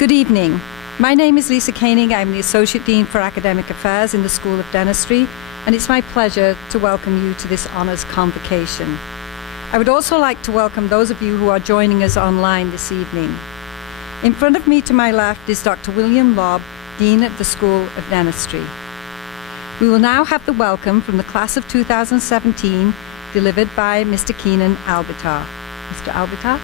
Good evening. My name is Lisa Koenig. I'm the Associate Dean for Academic Affairs in the School of Dentistry, and it's my pleasure to welcome you to this Honors Convocation. I would also like to welcome those of you who are joining us online this evening. In front of me to my left is Dr. William Lobb, Dean of the School of Dentistry. We will now have the welcome from the class of 2017 delivered by Mr. Keenan Albitar. Mr. Albitar?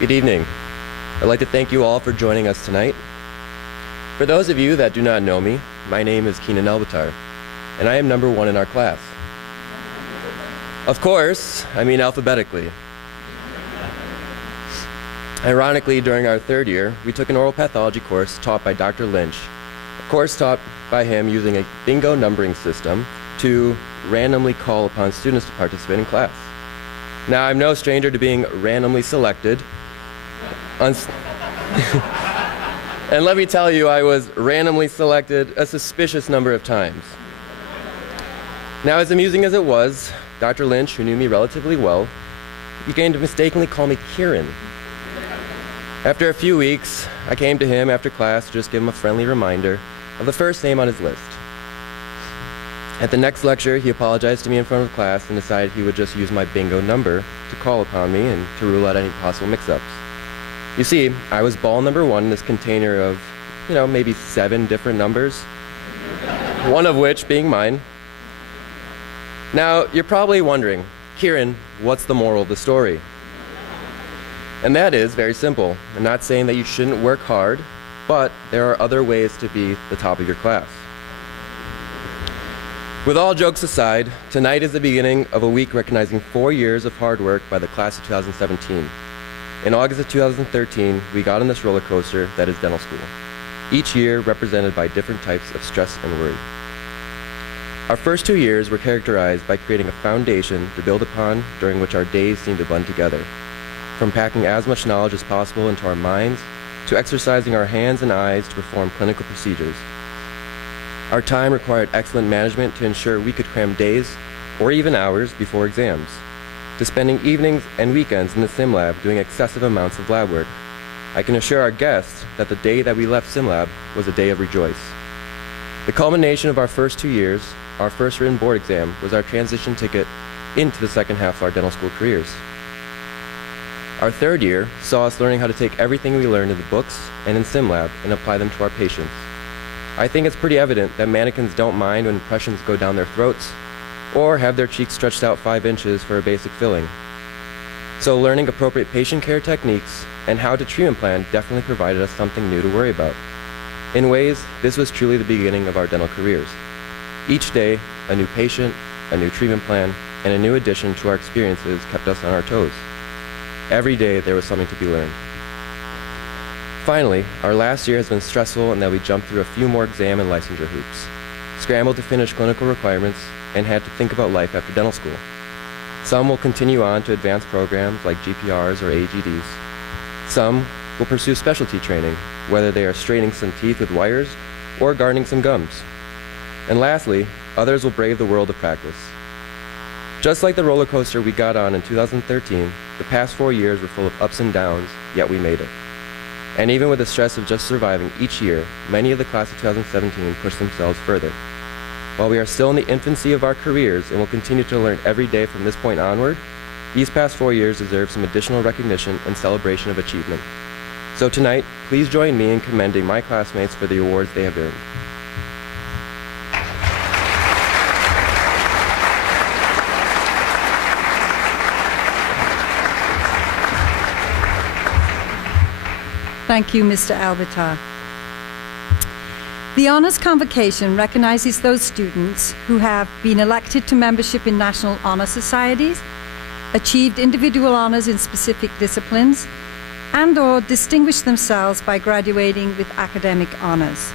Good evening. I'd like to thank you all for joining us tonight. For those of you that do not know me, my name is Keenan Albitar, and I am number one in our class. Of course, I mean alphabetically. Ironically, during our third year, we took an oral pathology course taught by Dr. Lynch, a course taught by him using a bingo numbering system to randomly call upon students to participate in class. Now, I'm no stranger to being randomly selected. And let me tell you, I was randomly selected a suspicious number of times. Now, as amusing as it was, Dr. Lynch, who knew me relatively well, began to mistakenly call me Kieran. After a few weeks, I came to him after class to just give him a friendly reminder of the first name on his list. At the next lecture, he apologized to me in front of class and decided he would just use my bingo number to call upon me and to rule out any possible mix-ups. You see, I was ball number one in this container of, maybe 7 different numbers, one of which being mine. Now, you're probably wondering, Kieran, what's the moral of the story? And that is very simple. I'm not saying that you shouldn't work hard, but there are other ways to be the top of your class. With all jokes aside, tonight is the beginning of a week recognizing 4 years of hard work by the class of 2017. In August of 2013, we got on this roller coaster that is dental school, each year represented by different types of stress and worry. Our first 2 years were characterized by creating a foundation to build upon during which our days seemed to blend together, from packing as much knowledge as possible into our minds to exercising our hands and eyes to perform clinical procedures. Our time required excellent management to ensure we could cram days or even hours before exams, to spending evenings and weekends in the sim lab doing excessive amounts of lab work. I can assure our guests that the day that we left sim lab was a day of rejoice. The culmination of our first 2 years, our first written board exam, was our transition ticket into the second half of our dental school careers. Our third year saw us learning how to take everything we learned in the books and in sim lab and apply them to our patients. I think it's pretty evident that mannequins don't mind when impressions go down their throats or have their cheeks stretched out 5 inches for a basic filling. So learning appropriate patient care techniques and how to treatment plan definitely provided us something new to worry about. In ways, this was truly the beginning of our dental careers. Each day, a new patient, a new treatment plan, and a new addition to our experiences kept us on our toes. Every day there was something to be learned. Finally, our last year has been stressful in that we jumped through a few more exam and licensure hoops, scrambled to finish clinical requirements, and had to think about life after dental school. Some will continue on to advanced programs like GPRs or AGDs. Some will pursue specialty training, whether they are straightening some teeth with wires or gardening some gums. And lastly, others will brave the world of practice. Just like the roller coaster we got on in 2013, the past 4 years were full of ups and downs, yet we made it. And even with the stress of just surviving each year, many of the class of 2017 pushed themselves further. While we are still in the infancy of our careers and will continue to learn every day from this point onward, these past 4 years deserve some additional recognition and celebration of achievement. So tonight, please join me in commending my classmates for the awards they have earned. Thank you, Mr. Albitar. The Honors Convocation recognizes those students who have been elected to membership in national honor societies, achieved individual honors in specific disciplines, and/or distinguished themselves by graduating with academic honors.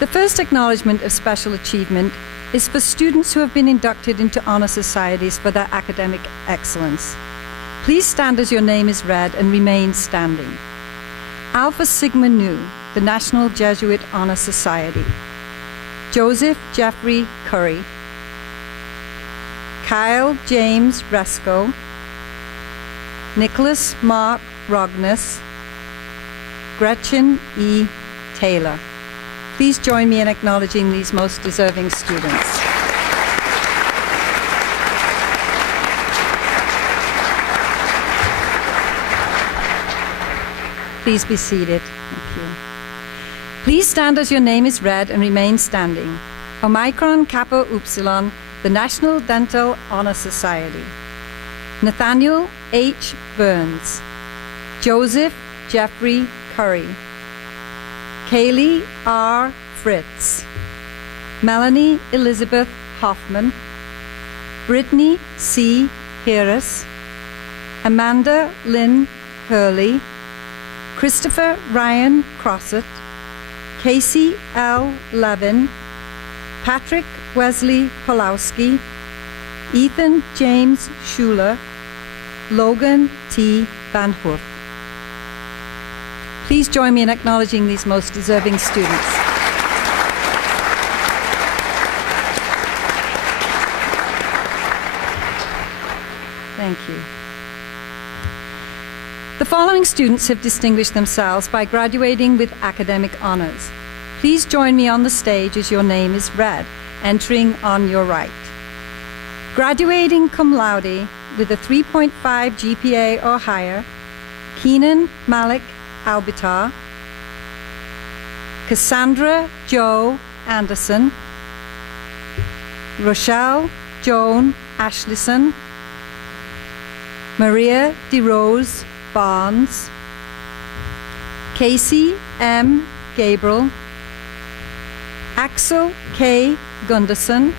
The first acknowledgement of special achievement is for students who have been inducted into honor societies for their academic excellence. Please stand as your name is read and remain standing. Alpha Sigma Nu, the National Jesuit Honor Society. Joseph Jeffrey Curry. Kyle James Resco. Nicholas Mark Rogness. Gretchen E. Taylor. Please join me in acknowledging these most deserving students. Please be seated. Thank you. Please stand as your name is read and remain standing. Omicron Kappa Upsilon, the National Dental Honor Society. Nathaniel H. Burns. Joseph Jeffrey Curry. Kaylee R. Fritz. Melanie Elizabeth Hoffman. Brittany C. Harris. Amanda Lynn Hurley. Christopher Ryan Crossett. Casey L. Levin. Patrick Wesley Kolowski. Ethan James Schuler. Logan T. Van Hoof. Please join me in acknowledging these most deserving students. Thank you. The following students have distinguished themselves by graduating with academic honors. Please join me on the stage as your name is read, entering on your right. Graduating cum laude with a 3.5 GPA or higher, Keenan Malik Albitar. Cassandra Joe Anderson. Rochelle Joan Ashleyson. Maria DeRose Barnes. Casey M. Gabriel. Axel K. Gunderson.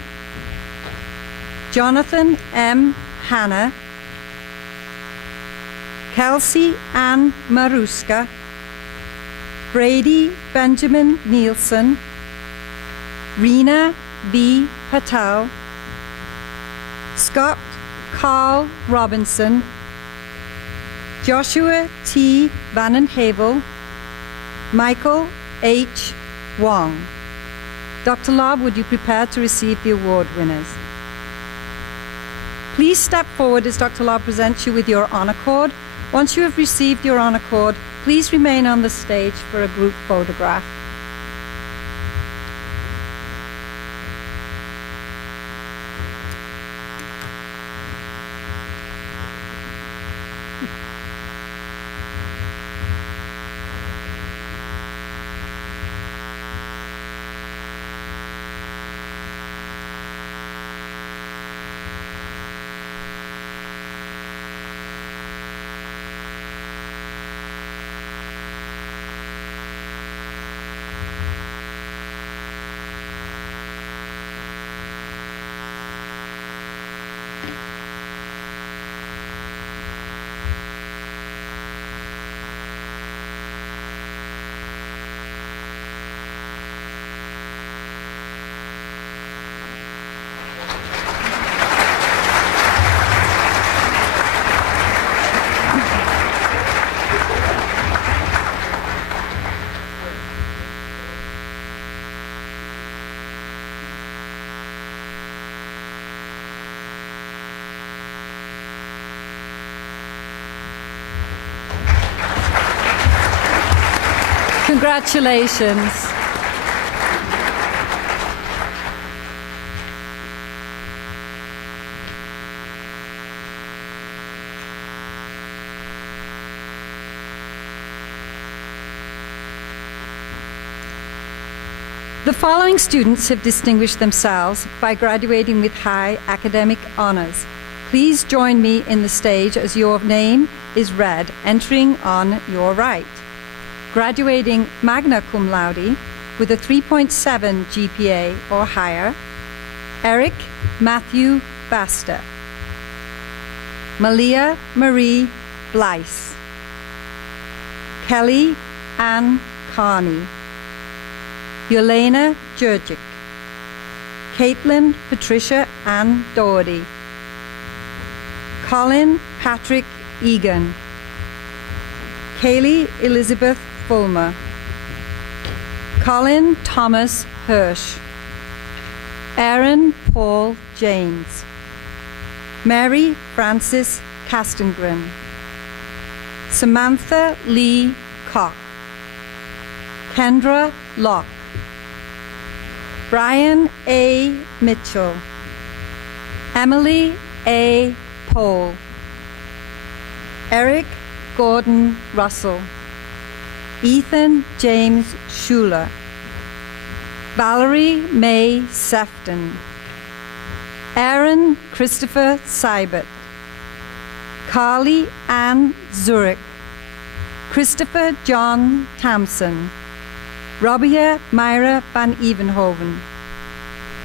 Jonathan M. Hanna. Kelsey Ann Maruska. Brady Benjamin Nielsen. Rena V. Patel. Scott Carl Robinson. Joshua T. Vandenhavel. Michael H. Wong. Dr. Lobb, would you prepare to receive the award winners? Please step forward as Dr. Lobb presents you with your honor cord. Once you have received your honor cord, please remain on the stage for a group photograph. Congratulations. The following students have distinguished themselves by graduating with high academic honors. Please join me in the stage as your name is read, entering on your right. Graduating magna cum laude with a 3.7 GPA or higher, Eric Matthew Baster. Malia Marie Blyce. Kelly Ann Carney. Yelena Jurgic. Caitlin Patricia Ann Doherty. Colin Patrick Egan. Kaylee Elizabeth Fulmer. Colin Thomas Hirsch, Aaron Paul James, Mary Frances Castengren, Samantha Lee Koch, Kendra Locke, Brian A. Mitchell, Emily A. Pohl, Eric Gordon Russell, Ethan James Schuler, Valerie May Sefton, Aaron Christopher Seibert, Carly Ann Zurich, Christopher John Tamson, Robia Myra van Evenhoven,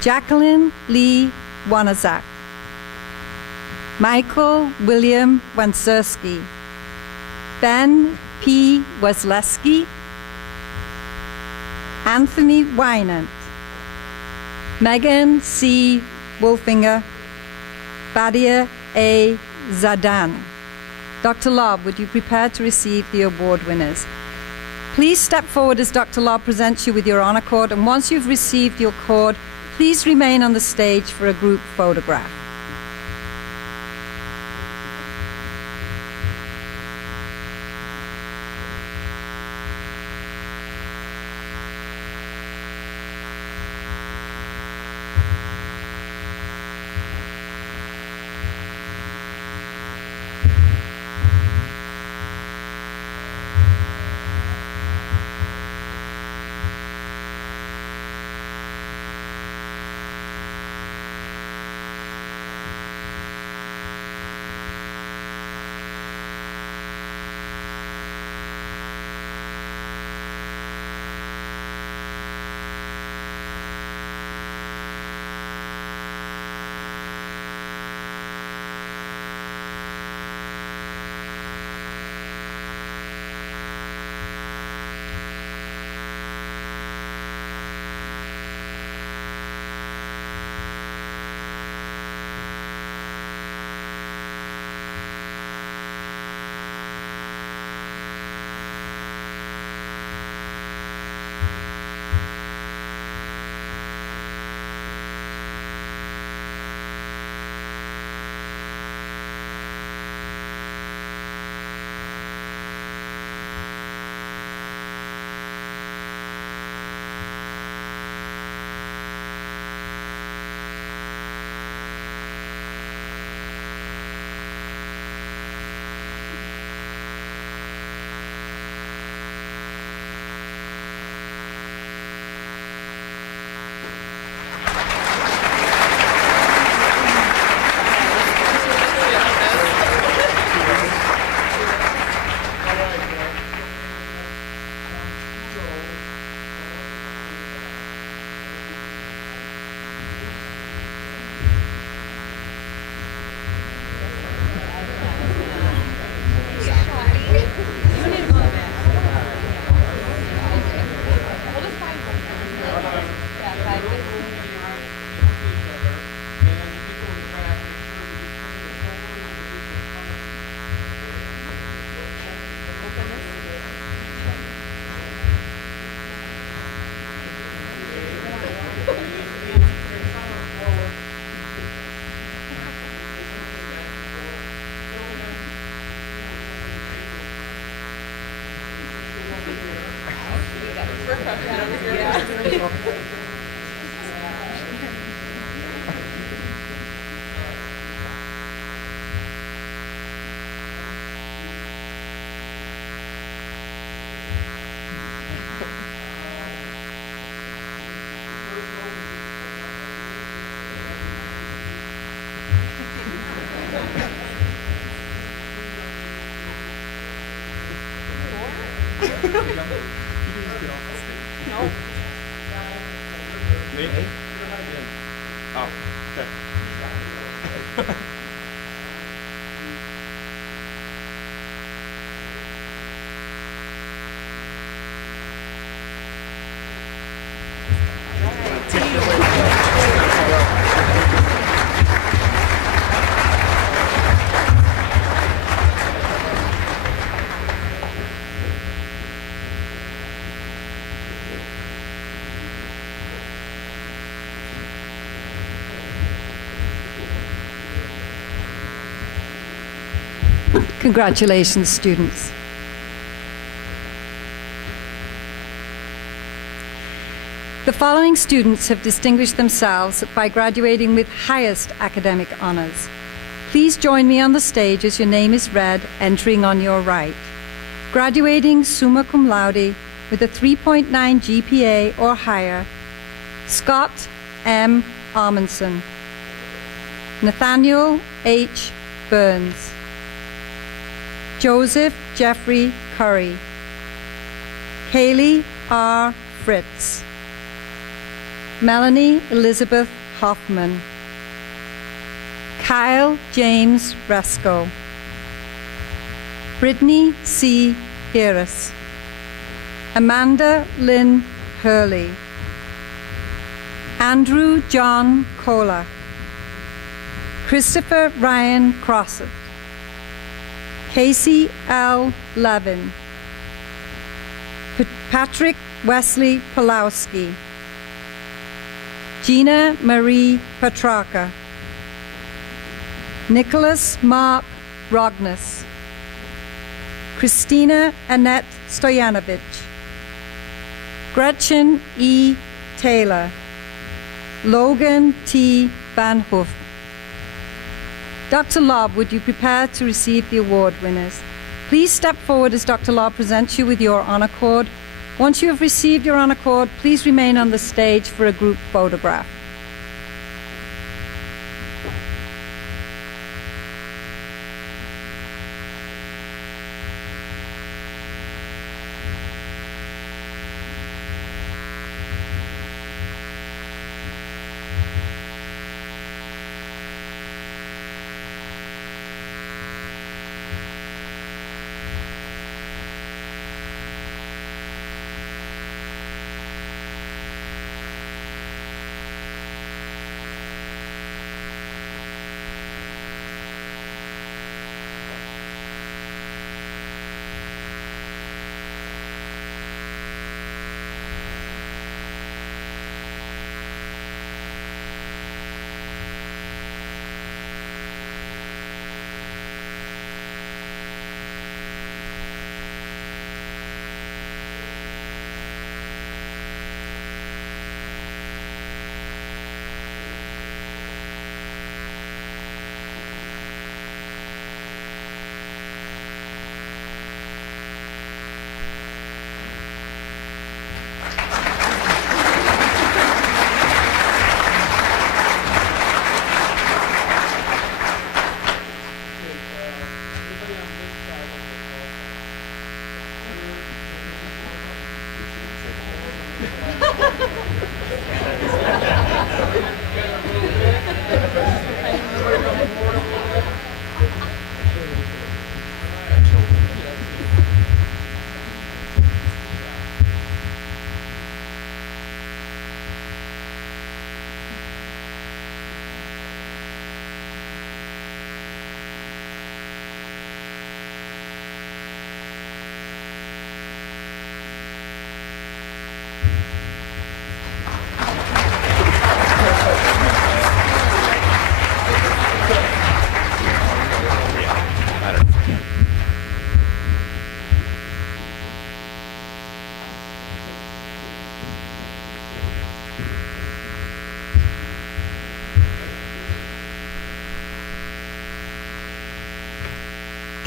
Jacqueline Lee Wanazak, Michael William Wanserski, Ben P. Wesleski, Anthony Wynant, Megan C. Wolfinger, Badia A. Zadan. Dr. Lobb, would you prepare to receive the award winners? Please step forward as Dr. Lobb presents you with your honor cord, and once you've received your cord, please remain on the stage for a group photograph. No. Me? Oh, okay. Congratulations, students. The following students have distinguished themselves by graduating with highest academic honors. Please join me on the stage as your name is read, entering on your right. Graduating summa cum laude with a 3.9 GPA or higher, Scott M. Armandson, Nathaniel H. Burns, Joseph Jeffrey Curry, Haley R. Fritz, Melanie Elizabeth Hoffman, Kyle James Resco, Brittany C. Harris, Amanda Lynn Hurley, Andrew John Kohler, Christopher Ryan Crossett, Casey L. Levin, Patrick Wesley Pulowski, Gina Marie Petrarca, Nicholas Mark Rognus, Christina Annette Stoyanovich, Gretchen E. Taylor, Logan T. Van Hoof. Dr. Lobb, would you prepare to receive the award winners? Please step forward as Dr. Lobb presents you with your honor cord. Once you have received your honor cord, please remain on the stage for a group photograph.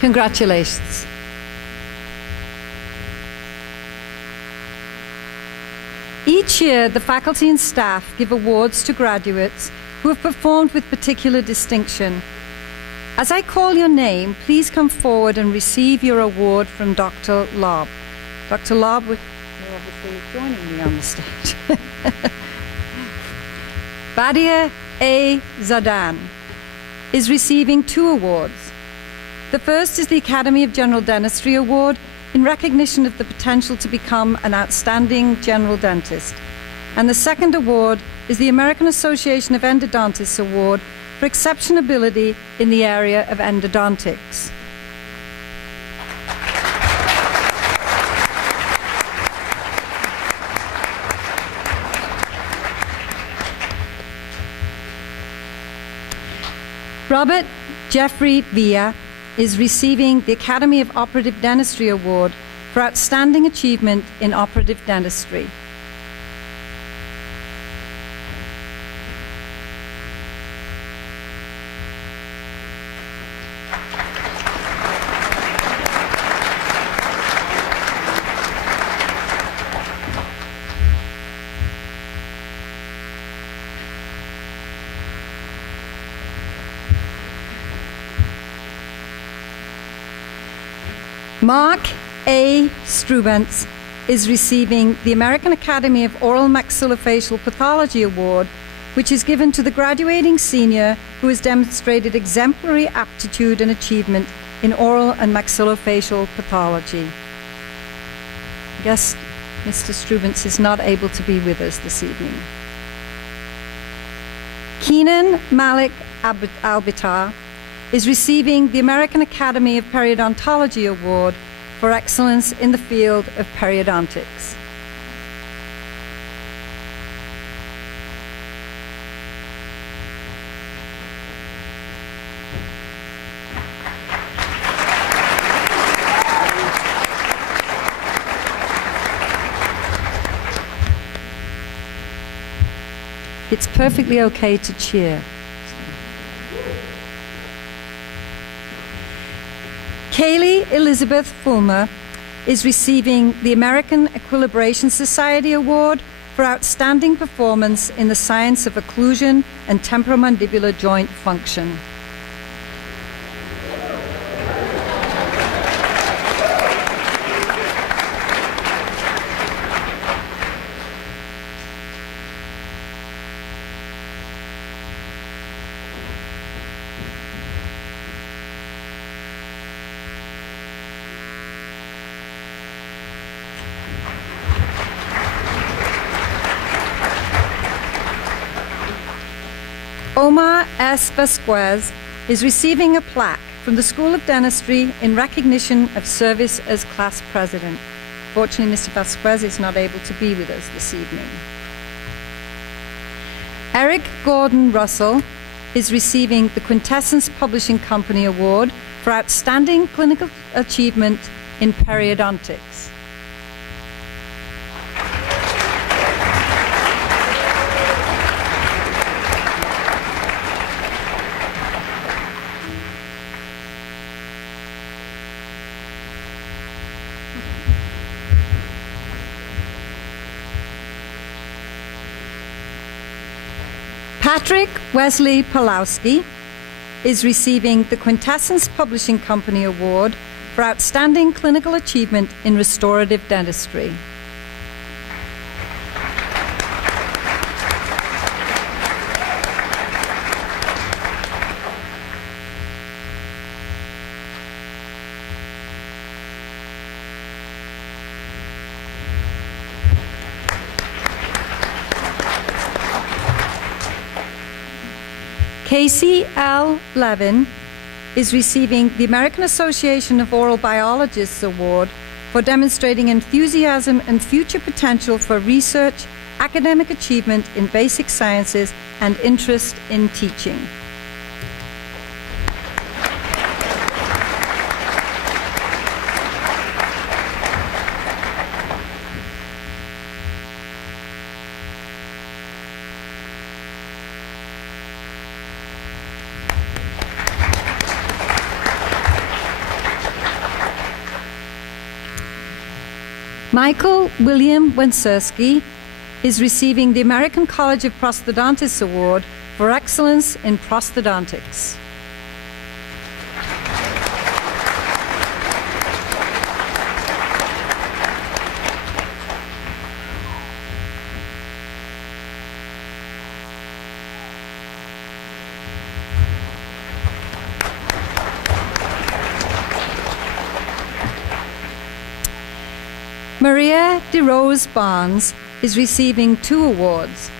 Congratulations. Each year, the faculty and staff give awards to graduates who have performed with particular distinction. As I call your name, please come forward and receive your award from Dr. Lobb. Dr. Lobb, you're obviously joining me on the stage. Badia A. Zadan is receiving 2 awards. The first is the Academy of General Dentistry Award in recognition of the potential to become an outstanding general dentist. And the second award is the American Association of Endodontists Award for exceptionability in the area of endodontics. Robert Jeffrey Villa is receiving the Academy of Operative Dentistry Award for outstanding achievement in operative dentistry. Mark A. Strubentz is receiving the American Academy of Oral Maxillofacial Pathology Award, which is given to the graduating senior who has demonstrated exemplary aptitude and achievement in oral and maxillofacial pathology. I guess Mr. Strubentz is not able to be with us this evening. Keenan Malik Albitar is receiving the American Academy of Periodontology Award for excellence in the field of periodontics. It's perfectly okay to cheer. Kaylee Elizabeth Fulmer is receiving the American Equilibration Society Award for outstanding performance in the science of occlusion and temporomandibular joint function. Omar S. Vasquez is receiving a plaque from the School of Dentistry in recognition of service as class president. Fortunately, Mr. Vasquez is not able to be with us this evening. Eric Gordon Russell is receiving the Quintessence Publishing Company Award for outstanding clinical achievement in periodontics. Patrick Wesley Pulowski is receiving the Quintessence Publishing Company Award for outstanding clinical achievement in restorative dentistry. Casey L. Levin is receiving the American Association of Oral Biologists Award for demonstrating enthusiasm and future potential for research, academic achievement in basic sciences, and interest in teaching. Michael William Wenserski is receiving the American College of Prosthodontists Award for excellence in prosthodontics. Maria DeRose Barnes is receiving 2 awards.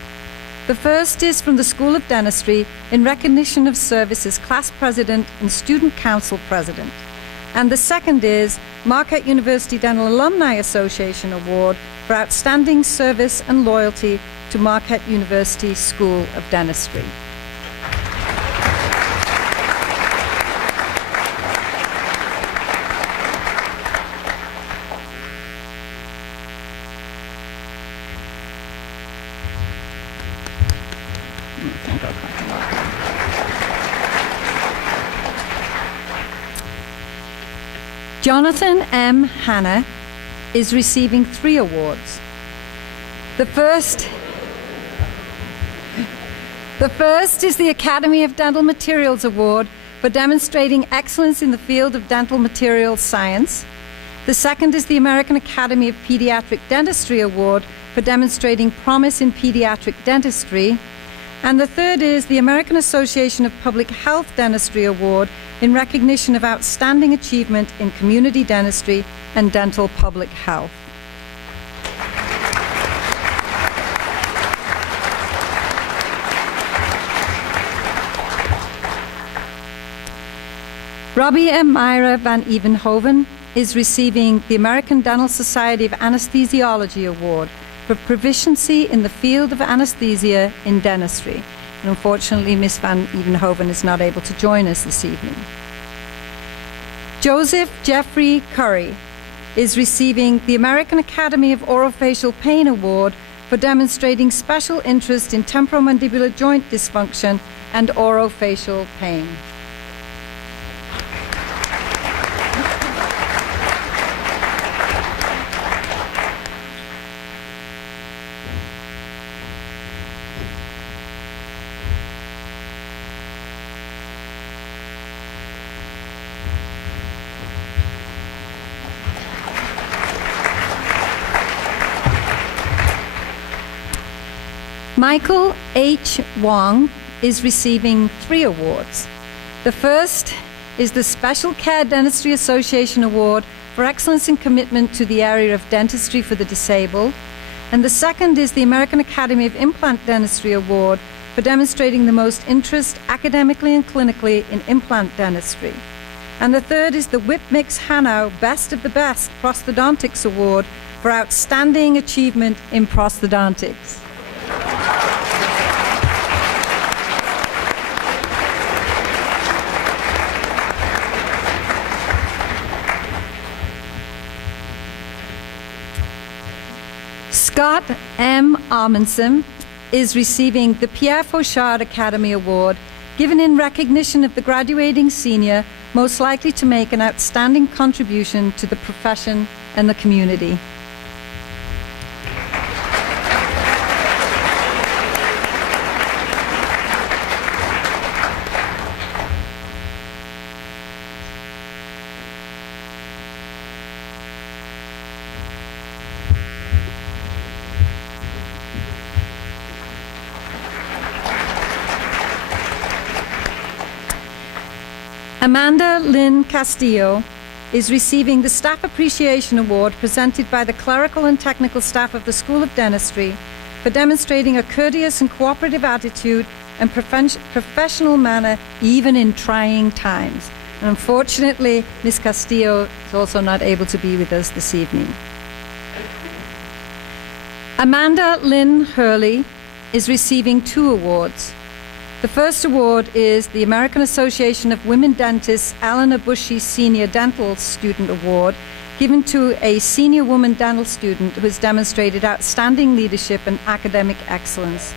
The first is from the School of Dentistry in recognition of service as class president and student council president. And the second is Marquette University Dental Alumni Association Award for outstanding service and loyalty to Marquette University School of Dentistry. Jonathan M. Hanna is receiving 3 awards. The first is the Academy of Dental Materials Award for demonstrating excellence in the field of dental materials science. The second is the American Academy of Pediatric Dentistry Award for demonstrating promise in pediatric dentistry. And the third is the American Association of Public Health Dentistry Award in recognition of outstanding achievement in community dentistry and dental public health. Robbie and Myra van Evenhoven is receiving the American Dental Society of Anesthesiology Award for proficiency in the field of anesthesia in dentistry. And unfortunately, Miss van Evenhoven is not able to join us this evening. Joseph Jeffrey Curry is receiving the American Academy of Orofacial Pain Award for demonstrating special interest in temporomandibular joint dysfunction and orofacial pain. Michael H. Wong is receiving 3 awards. The first is the Special Care Dentistry Association Award for excellence in commitment to the area of dentistry for the disabled. And the second is the American Academy of Implant Dentistry Award for demonstrating the most interest academically and clinically in implant dentistry. And the third is the Whip Mix Hanau Best of the Best Prosthodontics Award for outstanding achievement in prosthodontics. Scott M. Amundsen is receiving the Pierre Fauchard Academy Award, given in recognition of the graduating senior most likely to make an outstanding contribution to the profession and the community. Amanda Lynn Castillo is receiving the Staff Appreciation Award presented by the clerical and technical staff of the School of Dentistry for demonstrating a courteous and cooperative attitude and professional manner even in trying times. And unfortunately, Ms. Castillo is also not able to be with us this evening. Amanda Lynn Hurley is receiving 2 awards. The first award is the American Association of Women Dentists Eleanor Bushy Senior Dental Student Award, given to a senior woman dental student who has demonstrated outstanding leadership and academic excellence.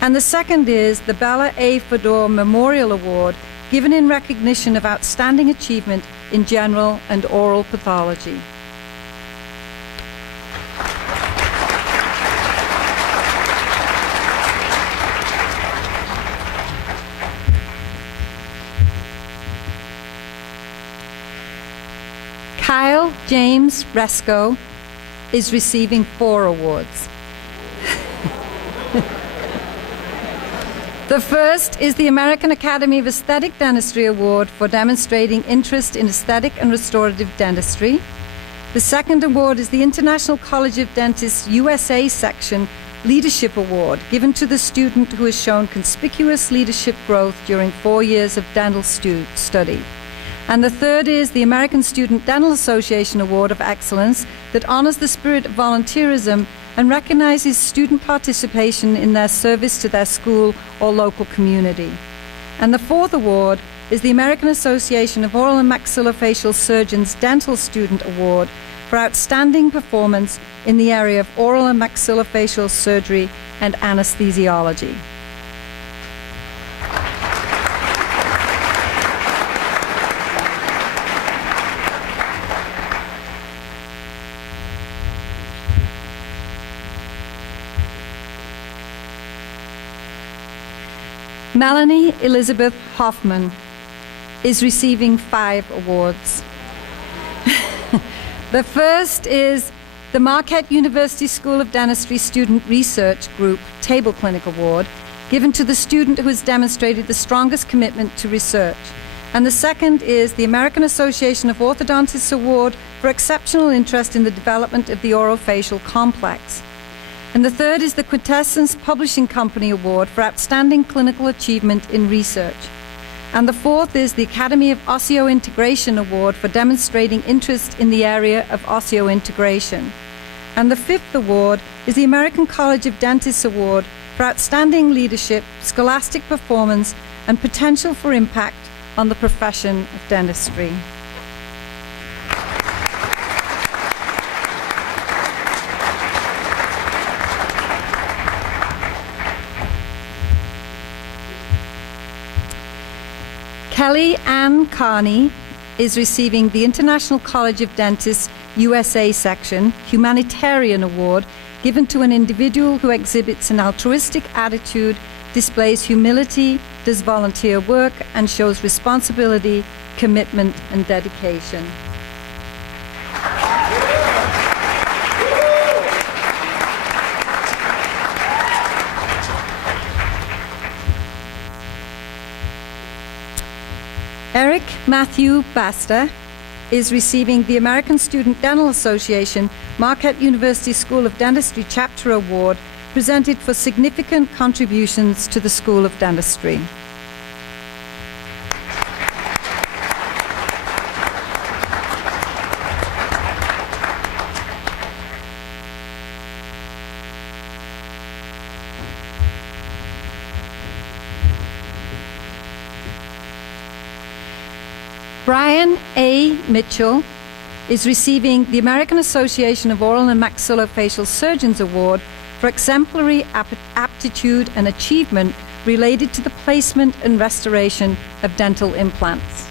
And the second is the Bella A. Fedor Memorial Award, given in recognition of outstanding achievement in general and oral pathology. Kyle James Resco is receiving 4 awards. The first is the American Academy of Aesthetic Dentistry Award for demonstrating interest in aesthetic and restorative dentistry. The second award is the International College of Dentists USA Section Leadership Award, given to the student who has shown conspicuous leadership growth during 4 years of dental study. And the third is the American Student Dental Association Award of Excellence that honors the spirit of volunteerism and recognizes student participation in their service to their school or local community. And the fourth award is the American Association of Oral and Maxillofacial Surgeons Dental Student Award for outstanding performance in the area of oral and maxillofacial surgery and anesthesiology. Melanie Elizabeth Hoffman is receiving 5 awards. The first is the Marquette University School of Dentistry Student Research Group Table Clinic Award, given to the student who has demonstrated the strongest commitment to research. And the second is the American Association of Orthodontists Award for exceptional interest in the development of the orofacial complex. And the third is the Quintessence Publishing Company Award for outstanding clinical achievement in research. And the fourth is the Academy of Osseointegration Award for demonstrating interest in the area of osseointegration. And the fifth award is the American College of Dentists Award for outstanding leadership, scholastic performance, and potential for impact on the profession of dentistry. Kelly Ann Carney is receiving the International College of Dentists USA Section Humanitarian Award, given to an individual who exhibits an altruistic attitude, displays humility, does volunteer work, and shows responsibility, commitment, and dedication. Eric Matthew Basta is receiving the American Student Dental Association Marquette University School of Dentistry Chapter Award, presented for significant contributions to the School of Dentistry. Brian A. Mitchell is receiving the American Association of Oral and Maxillofacial Surgeons Award for exemplary aptitude and achievement related to the placement and restoration of dental implants.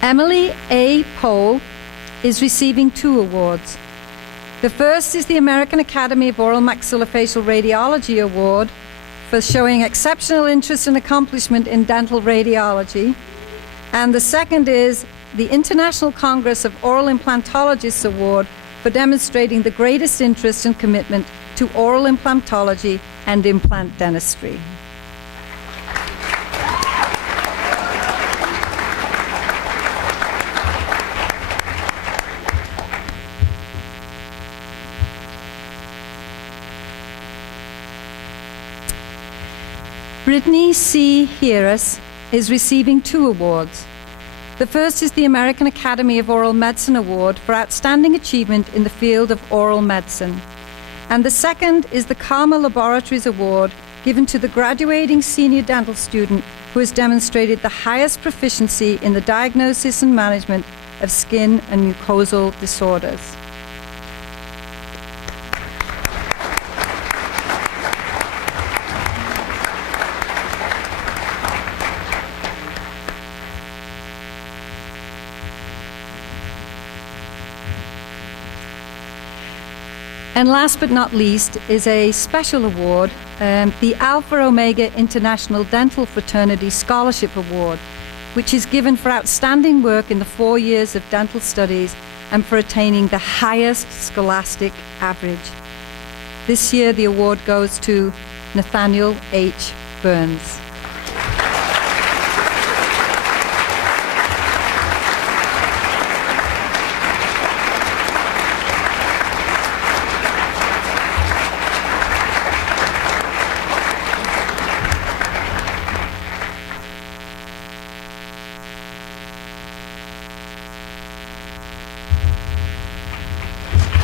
Emily A. Pohl is receiving 2 awards. The first is the American Academy of Oral Maxillofacial Radiology Award for showing exceptional interest and accomplishment in dental radiology. And the second is the International Congress of Oral Implantologists Award for demonstrating the greatest interest and commitment to oral implantology and implant dentistry. Brittany C. Harris is receiving 2 awards. The first is the American Academy of Oral Medicine Award for outstanding achievement in the field of oral medicine. And the second is the Karma Laboratories Award, given to the graduating senior dental student who has demonstrated the highest proficiency in the diagnosis and management of skin and mucosal disorders. And last but not least is a special award, the Alpha Omega International Dental Fraternity Scholarship Award, which is given for outstanding work in the 4 years of dental studies and for attaining the highest scholastic average. This year the award goes to Nathaniel H. Burns.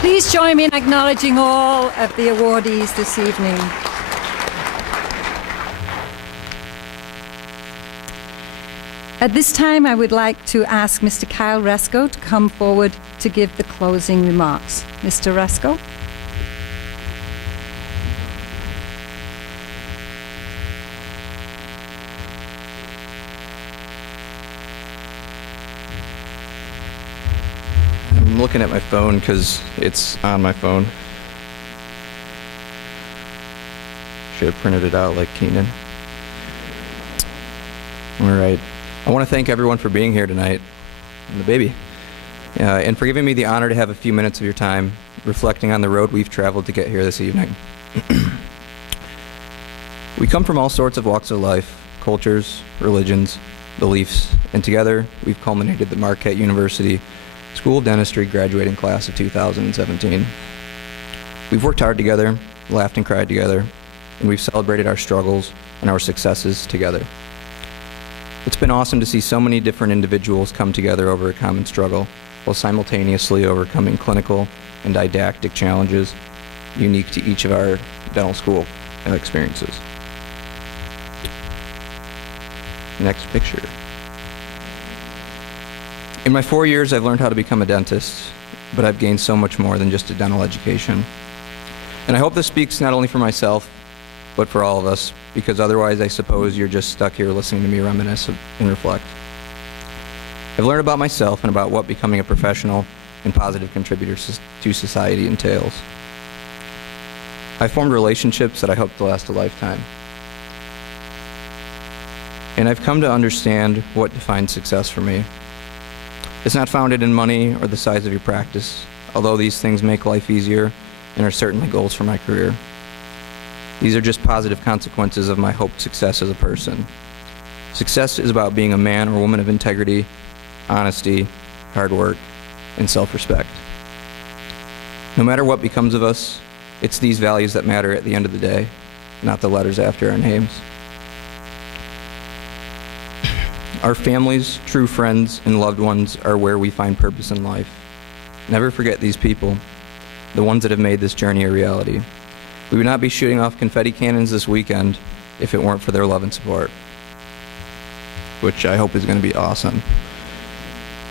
Please join me in acknowledging all of the awardees this evening. At this time, I would like to ask Mr. Kyle Resko to come forward to give the closing remarks. Mr. Resko. looking at my phone because it's on my phone. Should have printed it out like Keenan. All right. I want to thank everyone for being here tonight, and the baby, and for giving me the honor to have a few minutes of your time reflecting on the road we've traveled to get here this evening. We come from all sorts of walks of life, cultures, religions, beliefs, and together we've culminated the Marquette University School of Dentistry graduating class of 2017. We've worked hard together, laughed and cried together, and we've celebrated our struggles and our successes together. It's been awesome to see so many different individuals come together over a common struggle while simultaneously overcoming clinical and didactic challenges unique to each of our dental school experiences. Next picture. In my 4 years, I've learned how to become a dentist, but I've gained so much more than just a dental education. And I hope this speaks not only for myself, but for all of us, because otherwise I suppose you're just stuck here listening to me reminisce and reflect. I've learned about myself and about what becoming a professional and positive contributor to society entails. I've formed relationships that I hope to last a lifetime. And I've come to understand what defines success for me. It's not founded in money or the size of your practice, although these things make life easier and are certainly goals for my career. These are just positive consequences of my hoped success as a person. Success is about being a man or woman of integrity, honesty, hard work, and self-respect. No matter what becomes of us, it's these values that matter at the end of the day, not the letters after our names. Our families, true friends, and loved ones are where we find purpose in life. Never forget these people, the ones that have made this journey a reality. We would not be shooting off confetti cannons this weekend if it weren't for their love and support, which I hope is going to be awesome.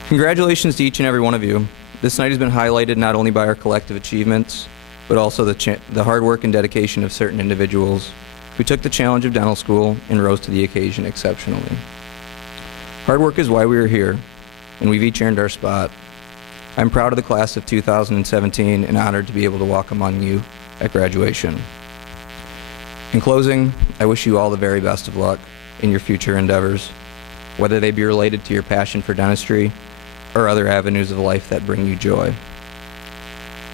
Congratulations to each and every one of you. This night has been highlighted not only by our collective achievements, but also the hard work and dedication of certain individuals who took the challenge of dental school and rose to the occasion exceptionally. Hard work is why we are here, and we've each earned our spot. I'm proud of the class of 2017 and honored to be able to walk among you at graduation. In closing, I wish you all the very best of luck in your future endeavors, whether they be related to your passion for dentistry or other avenues of life that bring you joy.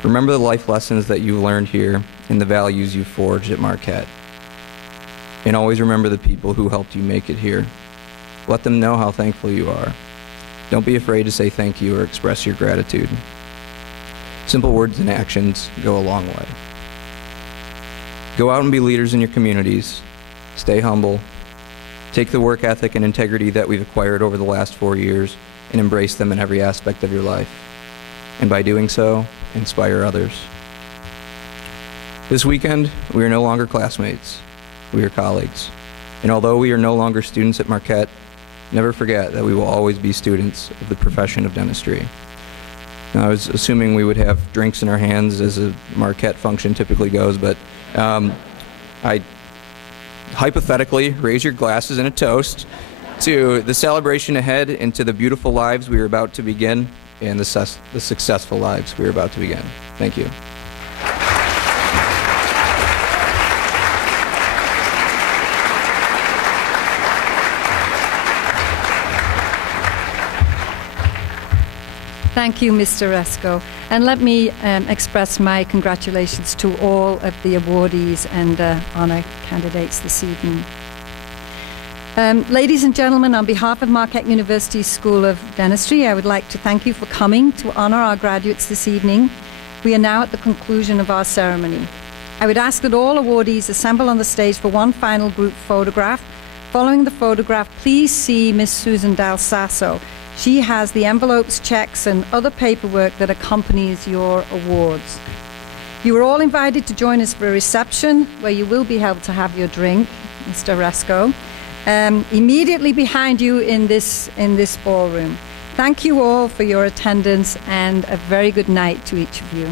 Remember the life lessons that you've learned here and the values you've forged at Marquette. And always remember the people who helped you make it here. Let them know how thankful you are. Don't be afraid to say thank you or express your gratitude. Simple words and actions go a long way. Go out and be leaders in your communities. Stay humble. Take the work ethic and integrity that we've acquired over the last 4 years and embrace them in every aspect of your life. And by doing so, inspire others. This weekend, we are no longer classmates. We are colleagues. And although we are no longer students at Marquette, never forget that we will always be students of the profession of dentistry. Now, I was assuming we would have drinks in our hands as a Marquette function typically goes, but I hypothetically raise your glasses in a toast to the celebration ahead and to the beautiful lives we are about to begin and the successful lives we are about to begin. Thank you. Thank you, Mr. Resco. And let me express my congratulations to all of the awardees and honor candidates this evening. Ladies and gentlemen, on behalf of Marquette University School of Dentistry, I would like to thank you for coming to honor our graduates this evening. We are now at the conclusion of our ceremony. I would ask that all awardees assemble on the stage for one final group photograph. Following the photograph, please see Ms. Susan Dalsasso. She has the envelopes, checks, and other paperwork that accompanies your awards. You are all invited to join us for a reception where you will be able to have your drink, Mr. Resco, immediately behind you in this ballroom. Thank you all for your attendance and a very good night to each of you.